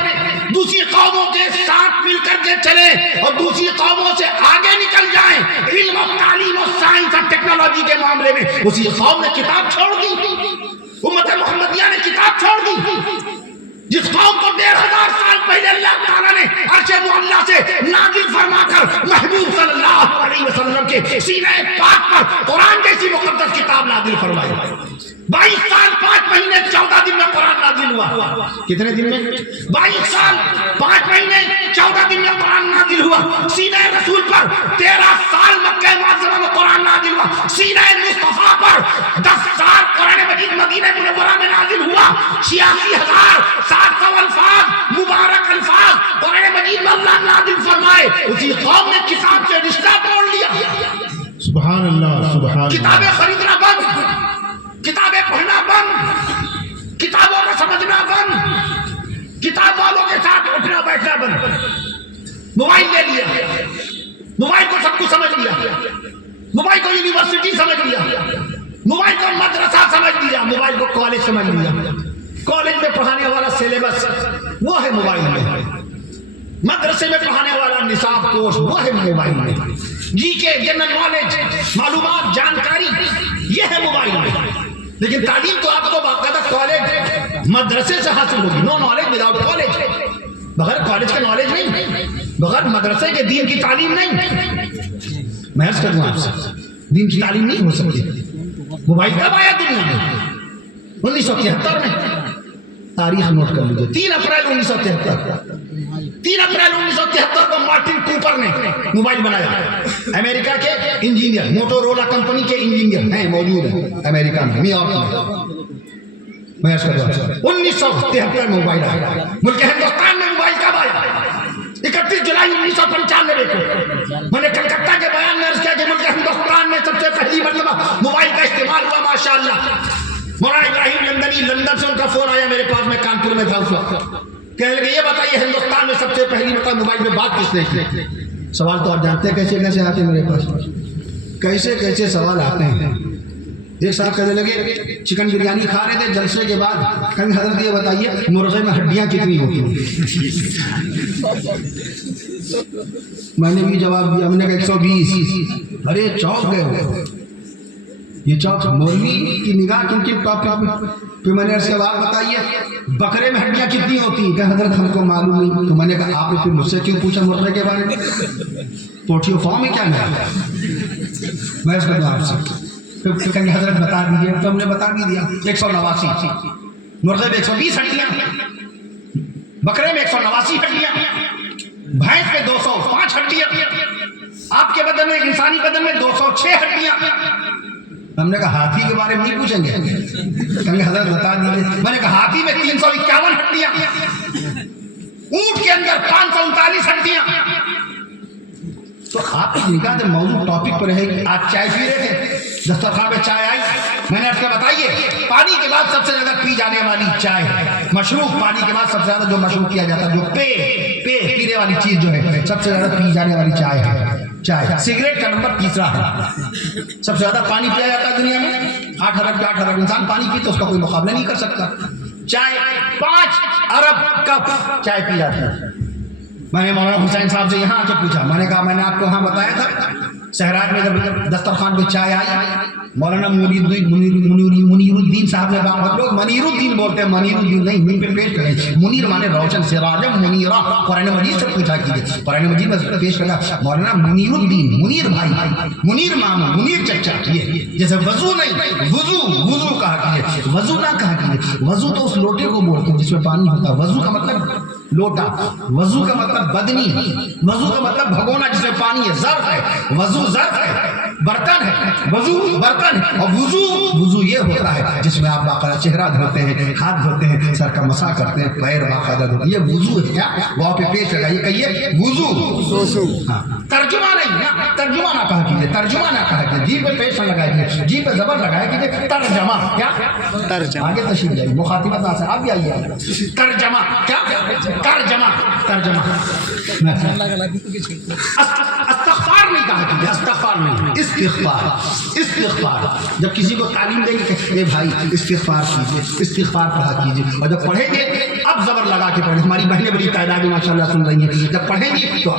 دوسری قوموں کے ساتھ مل کر کے چلے اور دوسری قوموں سے آگے نکل جائیں علم اور تعلیم اور سائنس اور ٹیکنالوجی کے معاملے میں. اسی قوم نے کتاب چھوڑ دی، امت محمدیہ نے کتاب چھوڑ دی. جس قوم کو 1500 سال پہلے اللہ تعالیٰ نے عرش معلیٰ سے نازل فرما کر محبوب صلی اللہ علیہ وسلم کے سینہ پاک پر قرآن جیسی مقدس کتاب نازل فرمائی. 22 سال 5 مہینے 14 دن میں قرآن نازل ہوا. کتنے دن میں؟ 22 سال 5 مہینے 14 دن میں قرآن نازل ہوا. سینہ رسول پر 13 سال مکہ معظمہ میں قرآن نازل ہوا. سینہ مصطفیٰ پر 10 سال قرآن مجید مدینہ منورہ میں نازل ہوا. 86,700 الفاظ مبارک الفاظ قرآن مجید میں اللہ نازل فرمائے. اسی قوم نے کتاب سے رشتہ توڑ لیا. سبحان اللہ، سبحان اللہ. کتابیں خریدنا بند، کتابیں پڑھنا بند، کتابوں کو سمجھنا بند، کتاب والوں کے ساتھ اٹھنا بیٹھنا بند. موبائل لے لیا، موبائل کو سب کچھ سمجھ لیا، موبائل کو یونیورسٹی سمجھ لیا، موبائل کو مدرسہ سمجھ لیا، موبائل کو کالج سمجھ لیا. کالج میں پڑھانے والا سلیبس وہ ہے موبائل میں، مدرسے میں پڑھانے والا نصاب کورس وہ ہے موبائل میں. جی کے جنرل نالج، معلومات، جانکاری یہ ہے موبائل میں. لیکن تعلیم تو آپ کو باقاعدہ کالج مدرسے سے حاصل ہوگی. نو نالج وداؤٹ کالج، بغیر کالج کے نالج نہیں، بغیر مدرسے کے دین کی تعلیم نہیں. میں عرض کروں آپ سے دین کی تعلیم نہیں ہو سکتی. موبائل کب آیا دنیا میں؟ 1973 میں. تاریخ نوٹ کر لیجیے. 3 اپریل 1973. 3 اپریل 1973 کو مارٹن کوپر نے موبائل بنایا. امریکہ کے انجینئر، موٹورولا کمپنی کے انجینئر ہیں، موجود ہیں امریکہ میں، نیو یارک میں. میں 1973 میں موبائل آیا. ملک ہندوستان میں موبائل کب آیا؟ 31 جولائی 1995 کو میں نے کلکتہ کے بیان میں عرض کیا کہ ملک ہندوستان میں سب سے پہلی مرتبہ موبائل کا استعمال ہوا. ماشاءاللہ مولانا ابراہیم لندنی، لندن سے ان کا فون آیا میرے پاس، میں کانپور میں تھا اس وقت. کہنے لگے یہ بتائیے ہندوستان میں سب سے پہلی مرتبہ موبائل میں بات کس نے کی؟ سوال تو آپ جانتے ہیں کیسے کیسے آتے ہیں میرے پاس، کیسے کیسے سوال آتے ہیں. ایک صاحب کہنے لگے چکن بریانی کھا رہے تھے، جلسے کے بعد کہیں حضرت یہ بتائیے مرغے میں ہڈیاں کتنی ہوتی ہیں؟ میں نے بھی جواب دیا، میں نے کہا 120. ارے چوک گئے ہو. یہ چوک مولوی کی نگاہ کن کن ٹاپک پہ. میں نے اس کے بعد بتائیے بکرے میں ہڈیاں کتنی ہوتی ہیں؟ کہ حضرت ہم کو معلوم نہیں. تو میں نے کہا آپ نے پھر مجھ سے کیوں پوچھا مرغے کے بارے میں؟ پوٹیو فارم ہے کیا میرا؟ میں اس کا آپ سے کہیں حضرت بتا دیجیے. تو ہم نے بتا بھی دیا. 189 مرغے میں 120 ہڈیاں، بکرے میں 189 ہڈیاں، بھینس میں 205 ہڈیاں، آپ کے بدن میں انسانی بدن میں 206 ہڈیاں. ہم نے کہا ہاتھی کے بارے میں نہیں پوچھیں گے؟ کہیں گے حضرت بتا دیجیے. میں نے کہا ہاتھی میں 351 ہڈیاں, اونٹ کے اندر 539 ہڈیاں. تو آپ کی نگاہ سے موضوع ٹاپک پر رہے گی. آج چائے پی رہے تھے, دسترخوان پہ چائے آئی, میں نے آپ کو بتائیے پانی کے بعد سب سے زیادہ پی جانے والی چائے ہے. مشروب پانی کے بعد سب سے زیادہ جو مشروب کیا جاتا ہے, جو پینے والی چیز جو ہے سب سے زیادہ پی جانے والی چائے ہے. چائے. سگریٹ کا نمبر تیسرا ہے. سب سے زیادہ پانی پیا جاتا ہے دنیا میں. 8 ارب انسان پانی پیتے, اس کا کوئی مقابلہ نہیں کر سکتا. چائے 5 ارب کپ چائے پی جاتی ہے. میں نے مولانا حسین صاحب سے یہاں آ کے پوچھا, میں نے کہا میں نے آپ کو وہاں بتایا تھا صحرات میں جب دسترخوان پہ چائے آئی, مولانا منیر الدین صاحب نے بات, لوگ منیر الدین بولتے ہیں, منیر الدین نہیں, من پہ پیش کریں. منیر مانے روشن, سراجم منیرا. قرآن مجید سے پوچھا کیجیے, قرآن مجید میں اس کو پیش کرا مولانا منیر الدین, منیر بھائی, منیر ماموں, منیر چچا. یہ جیسے وضو نہیں, وضو کہا کیجیے, وضو نہ کہا کیجیے. وضو تو اس لوٹے کو بولتے ہیں جس میں پانی ہوتا ہے. وضو کا مطلب لوٹا, وضو کا مطلب بدنی, وضو کا مطلب بھگونا جس میں پانی ہے. ظرف ہے, وضو ظرف ہے, برتن ہے, وضو برتن ہے. اور وضو یہ ہوتا ہے جس میں آپ باقاعدہ چہرہ دھوتے ہیں, ہاتھ دھوتے ہیں, سر کا مسح کرتے ہیں, پیر باقاعدہ دھوتے ہیں. یہ وضو ہے. کیا وہاں پہ پیش لگائیے, کہیے وضو. ہاں, ترجمہ نہیں, ترجمہ نہ کہا کیجیے, ترجمہ نہ کہا کیجیے. جی پہ پیش نہ لگائیے, جی پہ زبر لگایا کیجیے. ترجمہ. کیا ترجمہ؟ آگے تشریف لائیے, مخاطبت نہ سے آپ بھی آئیے. ترجمہ. کیا ترجمہ؟ استغفار نہیں کہا کیجیے, استغفار نہیں, استغفار. جب کسی کو تعلیم دیں گے کہ اے بھائی استغفار کیجیے, استغفار پڑھا کیجیے, اور جب پڑھیں گے اب زبر لگا کے پڑھیں. ہماری بہنیں بڑی تعداد میں ماشاءاللہ سن رہی ہیں, جب پڑھیں گی تو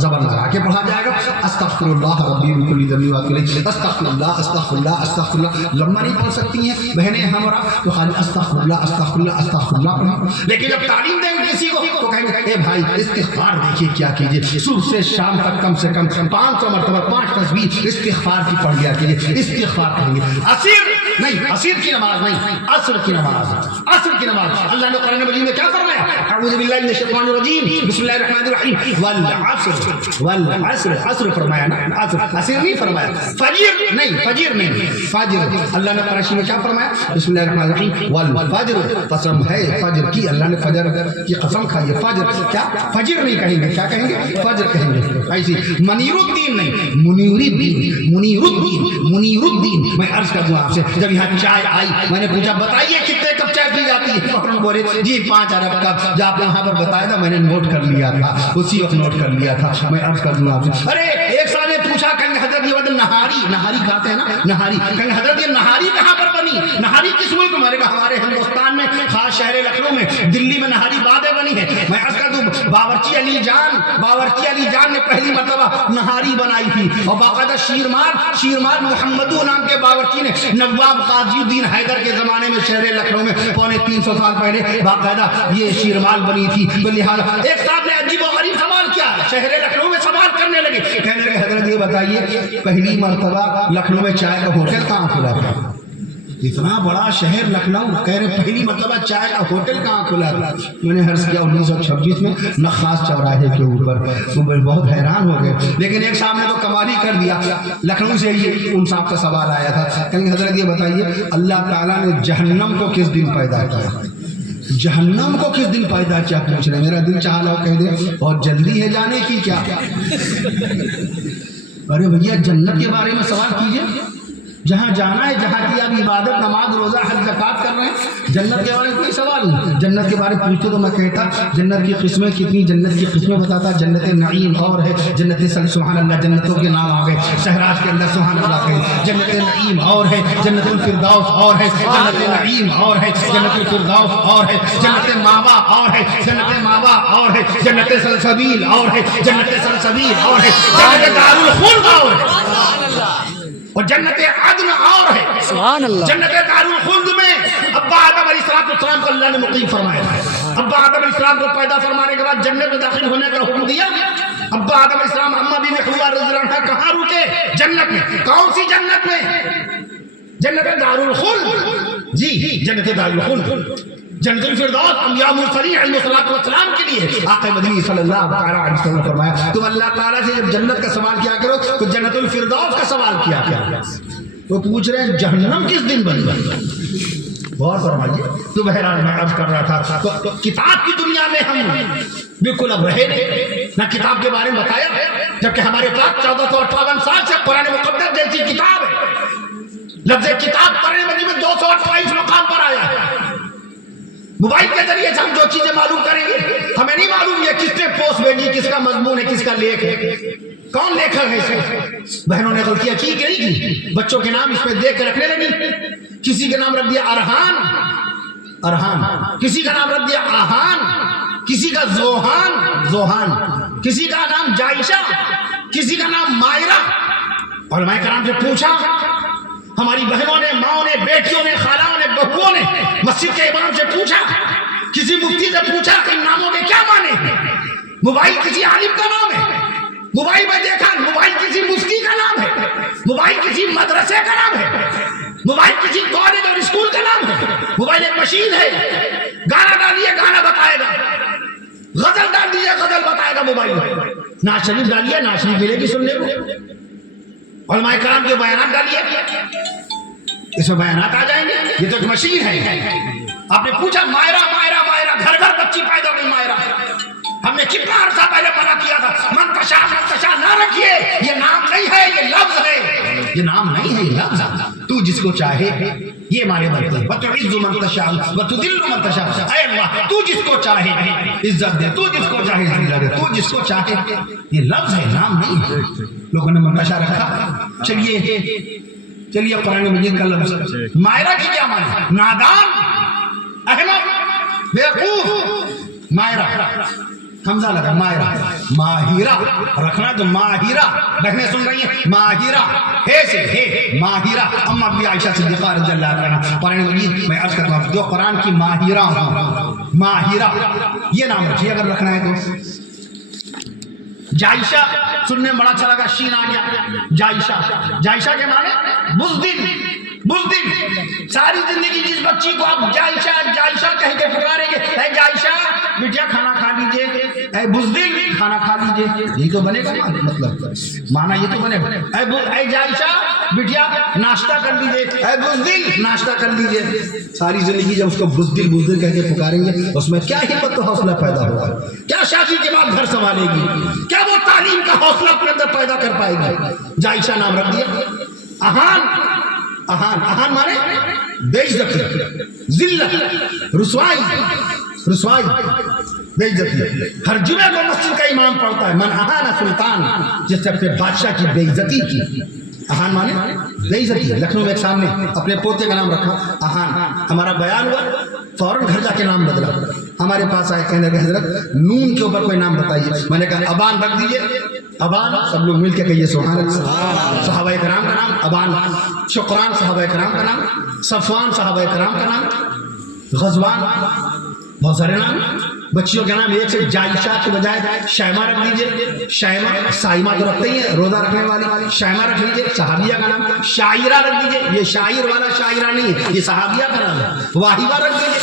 زبر لگا کے پڑھا جائے گا. استغفر اللہ ربی من کل ذنب واتوب الیہ, استغفر اللہ, استغفر اللہ, استغفر اللہ. لمبا نہیں پڑھ سکتی ہیں بہنیں ہمارا, تو خالی استغفر اللہ, استغفر اللہ, استغفر اللہ پڑھیں. لیکن جب تعلیم دیں گے کسی کو تو کہیں گے اے بھائی استغفار دیکھیے کیا کیجیے. صبح سے شام تک کم سے کم 500 مرتبہ 5 تسبیح استغفار کی پڑھ لیا کیجیے. استغفار کریں گے. عصیر نہیں, عصیر کی نماز نہیں, عصر کی نماز, عصر کی نماز. اللہ نے قرآن مجید میں کیا فرمایا؟ اعوذ باللہ من الشیطان الرجیم, بسم اللہ الرحمن الرحیم, والعصر. عصر فرمایا نا, عصر نہیں فرمایا. فجر نہیں, فجر نہیں, فجر. اللہ نے قرآن میں کیا فرمایا؟ بسم اللہ الرحمن الرحیم, والفجر, قسم ہے فجر کی. اللہ نے فجر کی قسم کھائی ہے. فجر کیا, فجر نہیں کہیں گے, کیا کہیں گے؟ فجر کہیں گے. ایسی منیر الدین نہیں, منیر الدین, منیر الدین, منیر الدین. میں عرض کر دوں آپ سے, جب یہاں چائے آئی میں نے پوچھا بتائیے کتنے کپ چائے پی جاتی ہے؟ فوراً بولے جی 5 ارب کپ. جب آپ نے وہاں پر بتایا تھا میں نے نوٹ کر لیا تھا, اسی وقت نوٹ کر لیا تھا. میں عرض کر دوں آپ سے, ارے ایک سال نے پوچھا کہیں حضرت یہ بدل نہاری, نہاری کہتے ہیں نا, نہاری. کہیں حضرت یہ نہاری کہاں پر بنی, نہاری کس ملک میں؟ ہمارے ہندوستان میں, خاص شہر لکھنؤ میں, دلی میں نہاری بعدیں بنی ہے. میں عرض کر دوں باورچی علی جان نے پہلی مرتبہ نہاری بنائی تھی, اور باقاعدہ شیرمار محمدو نام کے باورچی نے نواب قاضی الدین حیدر کے زمانے میں شہر لکھنؤ میں 350 سال پہلے باقاعدہ یہ شیرمال بنی تھی. لہٰذا ایک صاحب نے عجیب و غریب سوال کیا, شہر لکھنؤ میں سوال کرنے لگے, کہنے لگے حضرت یہ بتائیے پہلی مرتبہ لکھنؤ میں چائے کا ہوٹل کہاں کھلا تھا؟ اتنا بڑا شہر لکھنؤ, کہہ رہے پہلی مرتبہ چائے کا ہوٹل کہاں کھلا تھا؟ میں نے عرض کیا 1926 میں نخاس چوراہے کے اوپر. بہت حیران ہو گئے. لیکن ایک صاحب نے تو کمال ہی کر دیا, لکھنؤ سے ہی ان صاحب کا سوال آیا تھا, کہیں حضرت یہ بتائیے اللہ تعالیٰ نے جہنم کو کس دن پیدا کیا؟ جہنم کو کس دن پیدا کیا پوچھ رہے. میرا دل چاہ رہا کہہ دے اور جلدی ہے جانے کی کیا؟ ارے بھیا جنت کے بارے میں سوال کیجئے, جہاں جانا ہے, جہاں کی آپ عبادت, نماز, روزہ, حج, زکات کر رہے ہیں, جنت کے بارے میں کوئی سوال نہیں. جنت کے بارے میں پوچھتے تو میں کہتا جنت کی قسمیں کتنی, جنت کی قسمیں بتاتا. جنت نعیم اور ہے, جنت سبحان اللہ, جنتوں کے نام آ گئے شہراج کے اندر, سبحان اللہ کہیں. جنت نعیم اور ہے, جنت الفردوس اور ہے, جنت نعیم اور ہے, جنت الفردوس اور ہے, جنت ماوا اور ہے, جنت ماوا اور ہے, جنت سلسبیل اور ہے, جنت سلسبیل اور ہے, جنت دارالخلد اور ہے, اور جنت عدن اور ہے. سبحان اللہ. جنت دارالخلد میں ابا آدم علیہ السلام کو اللہ نے مقیم فرمایا. ابا آدم علیہ السلام کو پیدا فرمانے کے بعد جنت میں داخل ہونے کا حکم دیا. ابا آدم علیہ السلام اما بیوی حوا رضی اللہ عنہا کہاں رکے؟ جنت میں. کون سی جنت میں؟ جنت دارالخلد. جی جنت دارالخلد, جنت الفردوس انبیاء مرسلین علیہ الصلوۃ والسلام کے لیے. آقا مدنی صلی اللہ علیہ وسلم نے فرمایا تم اللہ تعالیٰ سے جب جنت کا سوال کیا کرو تو جنت الفردوس کا سوال کیا کرو. وہ پوچھ رہے ہیں جہنم کس دن بن گئی؟ غور فرمائیے. تو بہرحال میں عرض کر رہا تھا تو کتاب کی دنیا میں ہم بالکل اب رہے نہیں، نہ کتاب کے بارے میں بتایا، جبکہ ہمارے پاس 1458 سال سے قرآن مقدس جیسی کتاب ہے. لفظ کتاب قرآن مجید میں 228 مقام پر آیا ہے. موبائل کے ذریعے سے ہم جو چیزیں معلوم کریں گے، ہمیں نہیں معلوم یہ کس نے پوسٹ بھیجی، کس کا مضمون ہے، کس کا لیکھ ہے، کون لیکھک ہے اس میں. بہنوں نے غلطیاں کی کہ نہیں کی؟ بچوں کے نام اس پہ دیکھ کے رکھنے لگی. کسی کا نام رکھ دیا ارحان، کسی کا نام رکھ دیا آہان، کسی کا زوہان، کسی کا نام جائشہ، کسی کا نام مائرہ. علماء کرام سے پوچھا، ہماری بہنوں نے، ماؤں نے، بیٹیوں نے، خالوں نے، بہوؤں نے مسجد کے امام سے پوچھا، کسی مفتی سے پوچھا کہ ان ناموں کے کیا معنی ہیں. موبائل کسی عالم کا نام ہے. موبائل میں دیکھا موبائل کسی مفتی کا نام ہے، موبائل کسی مدرسے کا نام ہے، موبائل کسی کالج اور اسکول کا نام ہے. موبائل ایک مشین ہے، گانا ڈالیے گانا بتائے گا، غزل ڈال دیجیے غزل بتائے گا. موبائل میں نعت شریف ڈالیے نعت شریف ملے گی سننے کو. علماء کرام کے بیانات ڈالیے اس میں بیانات آ جائیں گے. یہ تو ایک مشین ہے. آپ نے پوچھا مائرہ مائرہ مائرہ، گھر گھر بچی پیدا ہوئی مائرہ. ہم نے کتنا عرصہ پہلے منع کیا تھا منتشا نہ رکھیے، یہ نام نہیں ہے، یہ لفظ ہے. یہ نام نہیں ہے، یہ لفظ. تو جس کو چاہے یہ مانے بنتے ہیں. وَتُعِزُّ مَن تَشَاءُ وَتُذِلُّ مَن تَشَاءُ. اے اللہ تو جس کو چاہے عزت دے، تو جس کو چاہے ذلت دے، تو جس کو چاہے. یہ لفظ ہے، نام نہیں ہے. لوگوں نے منتشا رکھا. چلیے قرآن مجید کا لفظ مائرہ کی کیا معنی؟ نادان، احمق، بیوقوف. مائرہ حمزہ لگا، مائرہ. ماہرہ رکھنا تو ماہرہ. بہنیں سن رہی ہیں؟ ماہرہ ہے سے ہے ماہرہ. اما بھی عائشہ صدیقہ رضی اللہ عنہا قرآن مجید میں عرض کرتا ہوں جو قرآن کی ماہرہ ہوں، ماہرہ یہ نام رکھیے اگر رکھنا ہے تو. جائشہ سننے میں بڑا اچھا لگا، شین آ گیا. جائشہ کے معنی بزدل. ساری زندگی جس بچی کو آپ جائشہ کہہ کے پکاریں گے، اے جائشہ بیٹیا کھانا کھا لیجیے، اے بزدل کھانا کھا لیجیے، یہی تو بنے گا مطلب معنی یہ تو بنے گا. اے جائشہ بیٹیا ناشتہ کر لیجیے، اے بزدل ناشتہ کر لیجیے. ساری زندگی جب اس کو بزدل کہہ کے پکاریں گے، اس میں کیا ہمت و حوصلہ پیدا ہوگا، کیا شادی کے بعد گھر سنبھالے گی، کیا وہ تعلیم کا حوصلہ اپنے اندر پیدا کر پائے گی. جائشہ نام رکھ دیا. اہان مانے بے عزتی، ذلت، رسوائی، بے عزتی. ہر جمعے کو مسجد کا امام پڑھتا ہے من اہان سلطان، جس سے اپنے بادشاہ کی بے عزتی کی. اہان مانے بے عزتی. لکھنؤ میں ایک سامنے اپنے پوتے کا نام رکھا اہان. ہمارا بیان ہوا فوراً گھر جا کے نام بدلا. ہمارے پاس آئے کہنے لگے حضرت نون کے اوپر کوئی نام بتائیے. میں نے کہا ابان رکھ دیجیے. ابان سب لوگ مل کے کہیے سبحان اللہ. صحابہ کرام کا نام ابان. شقران صحابہ کرام کا نام. صفوان صحابہ کرام کا نام. غزوان بہت سارے نام. بچیوں کے نام ایک سے جائشہ کے بجائے شائمہ رکھ دیجیے. شائمہ سائمہ تو رکھتے ہی ہیں روزہ رکھنے والی. شائمہ رکھ لیجیے. صحابیہ کا نام. شاعرہ رکھ دیجیے. یہ شاعر والا شاعرہ نہیں ہے، یہ صحابیہ کا نام ہے. واہبہ رکھ دیجیے.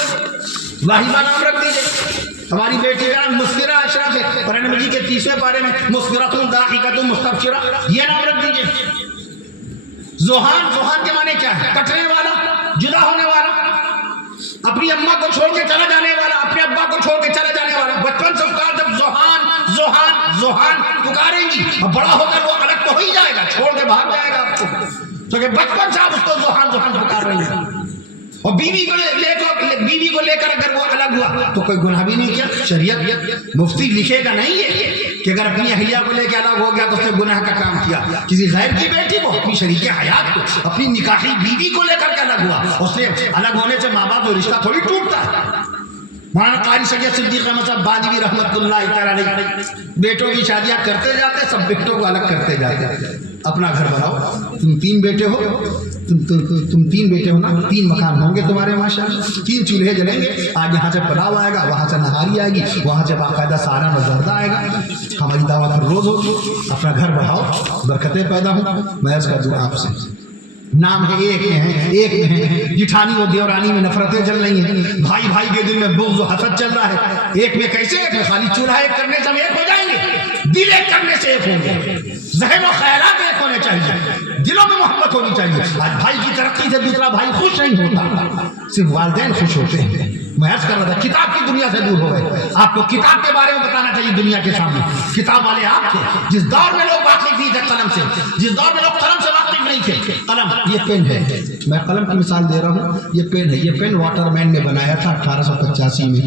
واہبہ نام رکھ دیجیے. ہماری بیٹی کا نام مسفرہ اشرف ہے. قرآن مجید کے 30ویں پارے میں مسفرۃ ضاحکۃ مستبشرہ یہ نام رکھ دیجیے. زوہان کے معنی کیا ہے؟ کٹنے والا، جدا ہونے والا، اپنی اماں کو چھوڑ کے چلا جانے والا، اپنے ابا کو چھوڑ کے چلا جانے والا. بچپن سے اس کا جب زوہان پکاریں گی، اب بڑا ہو کر وہ الگ تو ہو ہی جائے گا، چھوڑ کے بھاگ جائے گا آپ کو. تو کہ بچپن سے آپ اس کو زوہان پکار رہے ہیں. اور بیوی کو لے کر اگر وہ الگ ہوا تو کوئی گناہ بھی نہیں کیا. شریعت مفتی لکھے گا نہیں ہے کہ اگر اپنی اہلیہ کو لے کے الگ ہو گیا تو اس نے گناہ کا کام کیا. کسی غیر کی بیٹی کو، اپنی شریک حیات کو، اپنی نکاحی بیوی کو لے کر کے الگ ہوا، اس نے الگ ہونے سے ماں باپ کا رشتہ تھوڑی ٹوٹتا ہے. مولانا قاری سید صدیق احمد صاحب باجوی رحمۃ اللہ تعالی علیہ بیٹوں کی شادیاں کرتے جاتے، سب بیٹوں کو الگ کرتے جاتے. اپنا گھر بناؤ. تم 3 بیٹے ہو، تم 3 بیٹے ہو نا، 3 مکان ہوں گے تمہارے ماشاءاللہ. 3 چولہے جلیں گے. آج یہاں سے پلاؤ آئے گا، وہاں سے نہاری آئے گی، وہاں سے باقاعدہ سارا مزردہ آئے گا. ہماری دعوت روز ہوگی. اپنا گھر بڑھاؤ، برکتیں پیدا ہوں. میں اس کا دعا آپ سے. نام ہے ایک میں ہے. جٹھانی و دیورانی میں نفرتیں چل رہی ہیں، بھائی کے دل میں بغض و حسد چل رہا ہے. ایک میں کیسے؟ ایک میں خالی چولہا ایک کرنے سے ہم ایک ہو جائیں گے. دل ایک کرنے سے ایک ہوں گے. ذہن و خیالات ایک ہونے ہونے چاہیے، دلوں میں محبت ہونی چاہیے. آج بھائی کی ترقی سے دوسرا بھائی خوش نہیں ہوتا، صرف والدین خوش ہوتے ہیں. میں عرض کر رہا تھا کتاب کی دنیا سے دور ہو گئے. آپ کو کتاب کے بارے میں بتانا چاہیے دنیا کے سامنے. کتاب والے آپ تھے. جس دور میں لوگ واقف نہیں تھے قلم سے، جس دور میں لوگ قلم سے واقف نہیں تھے، قلم، یہ پین ہے. میں قلم کی مثال دے رہا ہوں. یہ پین ہے. یہ پین واٹر مین نے بنایا تھا 1885 میں.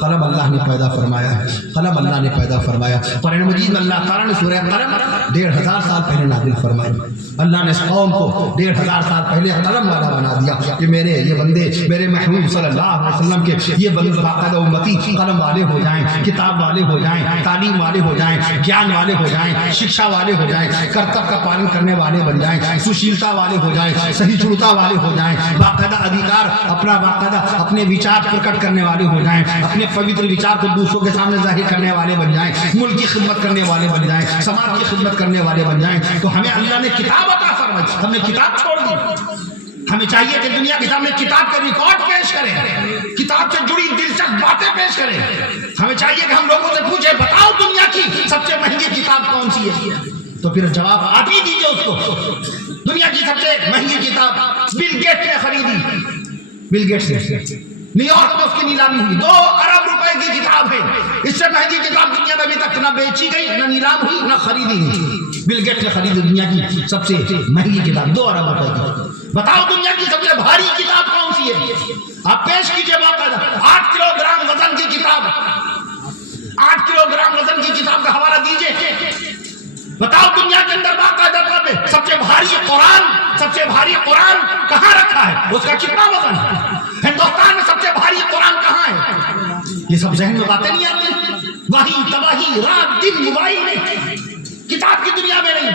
قلم اللہ نے پیدا فرمایا ہے. قلم اللہ نے پیدا فرمایا. قرآن مجید میں اللہ تعالیٰ نے سورہ قلم 1500 سال پہلے نازل فرمائی. اللہ نے اس قوم کو 1500 سال پہلے قلم والا بنا دیا کہ یہ بندے میرے محبوب صلی اللہ علیہ وسلم کے یہ بندے باقاعدہ امتی قلم والے ہو جائیں، کتاب والے ہو جائیں، تعلیم والے ہو جائیں، گیان والے ہو جائیں، شکشا والے ہو جائیں، کرتب کا پالن کرنے والے بن جائیں، سشیلتا والے ہو جائیں، صحیح شروطا والے ہو جائیں، باقاعدہ ادھیکار اپنا باقاعدہ اپنے وچار پرکٹ کرنے والے ہو جائیں، اپنے پوتر وچار کو دوسروں کے سامنے ظاہر کرنے والے بن جائیں، ملک کی خدمت کرنے والے بن جائیں، سماج کی خدمت کرنے والے بن جائیں. تو ہمیں اللہ نے کتاب عطا فرمائی. ہم نے کتاب چھوڑ دی. ہمیں چاہیے کہ دنیا کے سامنے کتاب کے ریکارڈ پیش کریں، کتاب سے جڑی دلچسپ باتیں پیش کریں. ہمیں چاہیے کہ ہم لوگوں سے پوچھیں بتاؤ دنیا کی سب سے مہنگی کتاب کون سی ہے، تو پھر جواب آپ ہی دیجیے اس کو. دنیا کی سب سے مہنگی کتاب بل گیٹس نے خریدی. بل گیٹس نے نیو یارک میں اس کی نیلامی ہوئی. 2 ارب روپے کی کتاب ہے. اس سے مہنگی کتاب دنیا میں ابھی تک نہ بیچی گئی، نہ نیلام ہوئی، نہ خریدی گئی. بل گیٹس نے خریدی دنیا کی سب سے مہنگی کتاب 2 ارب روپے کی. بتاؤ دنیا کی سب سے بھاری کتاب کون سی ہے؟ آپ پیش کیجئے باقاعدہ. 8 کلو گرام وزن کی کتاب، 8 کلو گرام وزن کی کتاب کا حوالہ دیجئے. بتاؤ دنیا کے اندر باقاعدہ طور پہ سب سے بھاری قرآن، سب سے بھاری قرآن کہاں رکھا ہے، اس کا کتنا وزن ہے؟ ہندوستان میں سب سے بھاری قرآن کہاں ہے؟ یہ سب ذہن میں باتیں نہیں آتی. وحی تباہی رات دن موبائل میں، کتاب کی دنیا میں نہیں،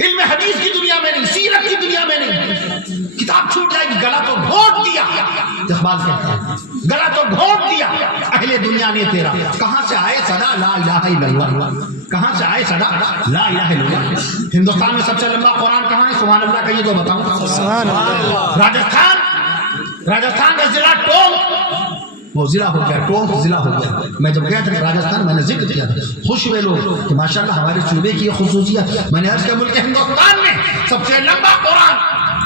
علم حدیث کی دنیا میں نہیں، سیرت کی دنیا میں نہیں. کتاب چھوٹ جائے گی. گلا تو گھونٹ دیا، اقبال کہتا ہے گلا تو گھونٹ دیا اہل دنیا نے تیرا. کہاں سے آئے صدا لا الہ الا اللہ، کہاں سے آئے صدا لا الہ الا اللہ. ہندوستان میں سب سے لمبا قرآن کہاں ہے؟ سبحان اللہ کہیے تو بتاؤں. سبحان اللہ. راجستھان کا ضلع ٹونک، وہ ضلع ہو گیا، ٹونک ضلع ہو گیا. میں جب گیا تھا راجستھان میں نے ذکر کیا تھا، خوش ہوئے لوگ کہ ماشاءاللہ ہمارے صوبے کی یہ خصوصیت. میں نے عرض کیا ملک ہندوستان میں سب سے لمبا قرآن،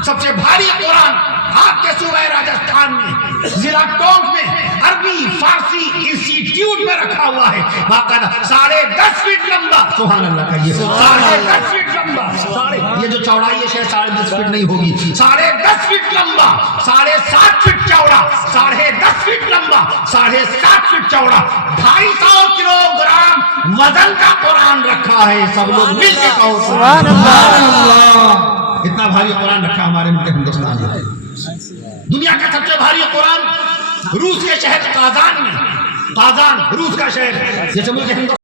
سب سے بھاری قرآن آپ کے صوبہ راجستھان میں ضلع ٹونک میں عربی فارسی انسٹیٹیوٹ میں رکھا ہوا ہے. باقاعدہ 10.5 فٹ لمبا. سبحان اللہ کہیے. 10.5 فٹ لمبا. یہ جو چوڑائی ہے شاید 10.5 فٹ نہیں ہوگی. 10.5 فٹ لمبا، 7.5 فٹ چوڑا، 10.5 فٹ لمبا، 7.5 فٹ چوڑا، 250 کلو گرام وزن کا قرآن رکھا ہے. سب لوگ مل کے کہو سبحان اللہ. اتنا بھاری قرآن رکھا ہمارے ملک ہندوستان میں. دنیا کا سب سے بھاری قرآن روس کے شہر قازان میں، قازان روس کا شہر، جیسے ملک ہندوستان